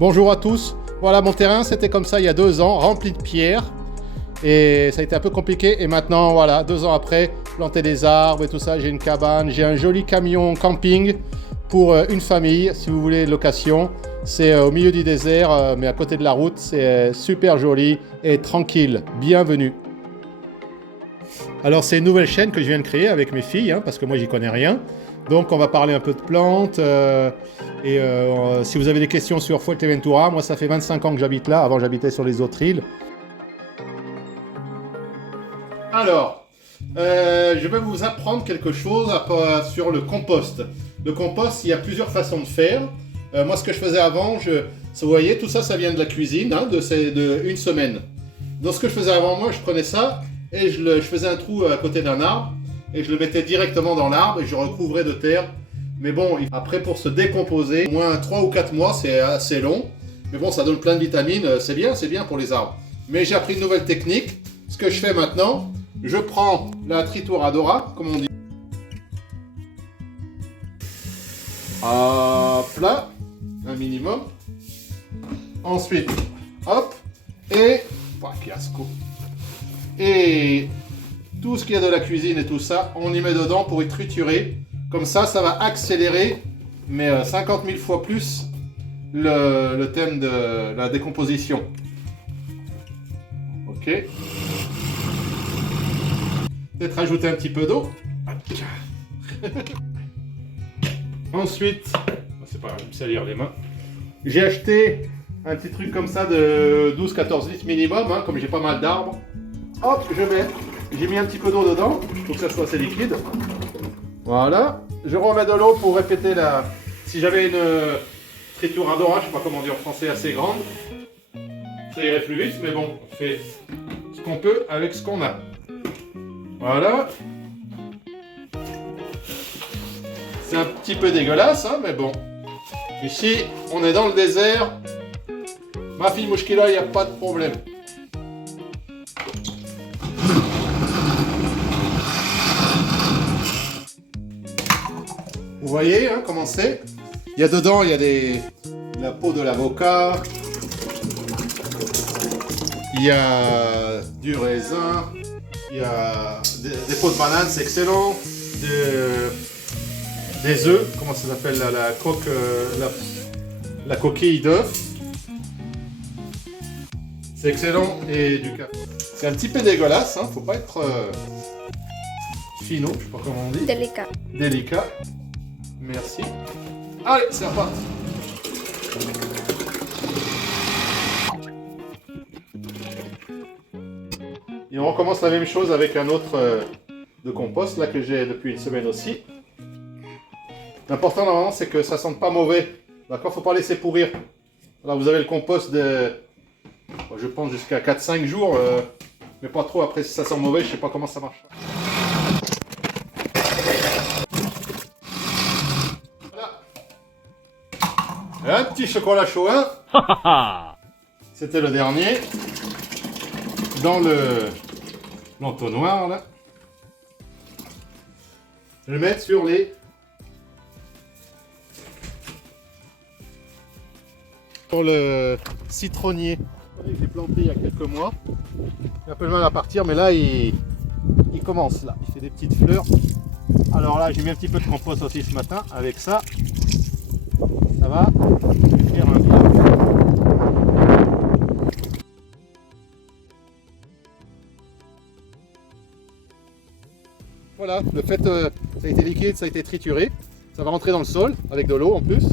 Bonjour à tous. Voilà, mon terrain, c'était comme ça il y a 2 ans, rempli de pierres. Et ça a été un peu compliqué. Et maintenant, voilà, 2 ans après, planter des arbres et tout ça, j'ai une cabane, j'ai un joli camion camping pour une famille, si vous voulez, location. C'est au milieu du désert, mais à côté de la route. C'est super joli et tranquille. Bienvenue. Alors, c'est une nouvelle chaîne que je viens de créer avec mes filles, parce que moi, j'y connais rien. Donc, on va parler un peu de plantes. Si vous avez des questions sur Fuerteventura, moi, ça fait 25 ans que j'habite là. Avant, j'habitais sur les autres îles. Alors, je vais vous apprendre quelque chose sur le compost. Le compost, il y a plusieurs façons de faire. Moi, ce que je faisais avant, vous voyez, tout ça, ça vient de la cuisine, de une semaine. Donc, ce que je faisais avant, moi, je prenais ça et je faisais un trou à côté d'un arbre et je le mettais directement dans l'arbre et je recouvrais de terre. Mais bon, après, pour se décomposer, au moins 3 ou 4 mois, c'est assez long. Mais bon, ça donne plein de vitamines, c'est bien pour les arbres. Mais j'ai appris une nouvelle technique. Ce que je fais maintenant, je prends la trituradora, comme on dit. Hop là, un minimum. Ensuite, hop, et... fiasco. Et tout ce qu'il y a de la cuisine et tout ça, on y met dedans pour y triturer. Comme ça, ça va accélérer, mais 50 000 fois plus, le thème de la décomposition. Ok. Peut-être rajouter un petit peu d'eau. Ensuite, c'est pas grave, je vais me salir les mains. J'ai acheté un petit truc comme ça de 12-14 litres minimum, comme j'ai pas mal d'arbres. Hop, j'ai mis un petit peu d'eau dedans, pour que ça soit assez liquide. Voilà. Je remets de l'eau pour répéter la... Si j'avais une trituradora, je sais pas comment dire en français, assez grande, ça irait plus vite, mais bon, on fait ce qu'on peut avec ce qu'on a. Voilà. C'est un petit peu dégueulasse, mais bon. Ici, on est dans le désert. Ma fille Mouchkila, il n'y a pas de problème. Vous voyez comment c'est? Il y a dedans, il y a la peau de l'avocat. Il y a du raisin. Il y a des peaux de banane, c'est excellent. Des œufs, comment ça s'appelle là, la coquille d'œuf. C'est excellent. Et du café. C'est un petit peu dégueulasse, faut pas être finot, je sais pas comment on dit. Délicat. Délicat. Merci. Allez, c'est reparti. Et on recommence la même chose avec un autre de compost là que j'ai depuis une semaine aussi. L'important normalement c'est que ça sente pas mauvais. D'accord, faut pas laisser pourrir. Là vous avez le compost de, je pense jusqu'à 4-5 jours, mais pas trop. Après si ça sent mauvais, je sais pas comment ça marche. Voilà. Un petit chocolat chaud, C'était le dernier. Dans l'entonnoir là. Je vais le mettre sur le citronnier. J'ai planté il y a quelques mois. Il a un peu de mal à partir, mais là il commence là. Il fait des petites fleurs. Alors là j'ai mis un petit peu de compost aussi ce matin avec ça. Ça va faire un bien. Voilà, le fait, ça a été liquide, ça a été trituré. Ça va rentrer dans le sol avec de l'eau en plus.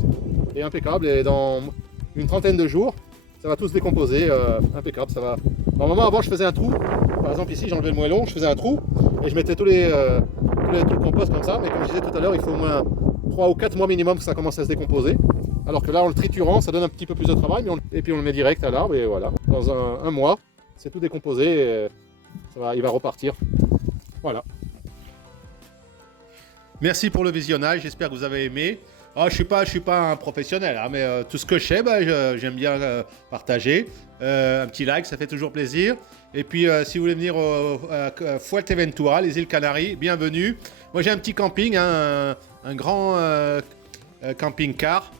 Et impeccable. Et dans une trentaine de jours, ça va tout se décomposer. Impeccable. Ça va. Normalement, avant, je faisais un trou. Par exemple, ici, j'enlevais le moellon, je faisais un trou et je mettais tous les compost comme ça. Mais comme je disais tout à l'heure, il faut au moins 3 ou 4 mois minimum que ça commence à se décomposer. Alors que là, en le triturant, ça donne un petit peu plus de travail. Et puis, on le met direct à l'arbre. Et voilà. Dans un mois, c'est tout décomposé. Et il va repartir. Voilà. Merci pour le visionnage, j'espère que vous avez aimé. Je suis pas un professionnel, mais tout ce que je sais, j'aime bien partager. Un petit like, ça fait toujours plaisir. Et puis, si vous voulez venir à Fuerteventura, les îles Canaries, bienvenue. Moi, j'ai un petit camping, un grand camping-car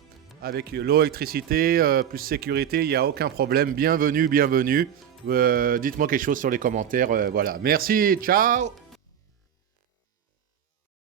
avec l'eau, électricité, plus sécurité, il n'y a aucun problème. Bienvenue, bienvenue. Dites-moi quelque chose sur les commentaires. Voilà. Merci, ciao.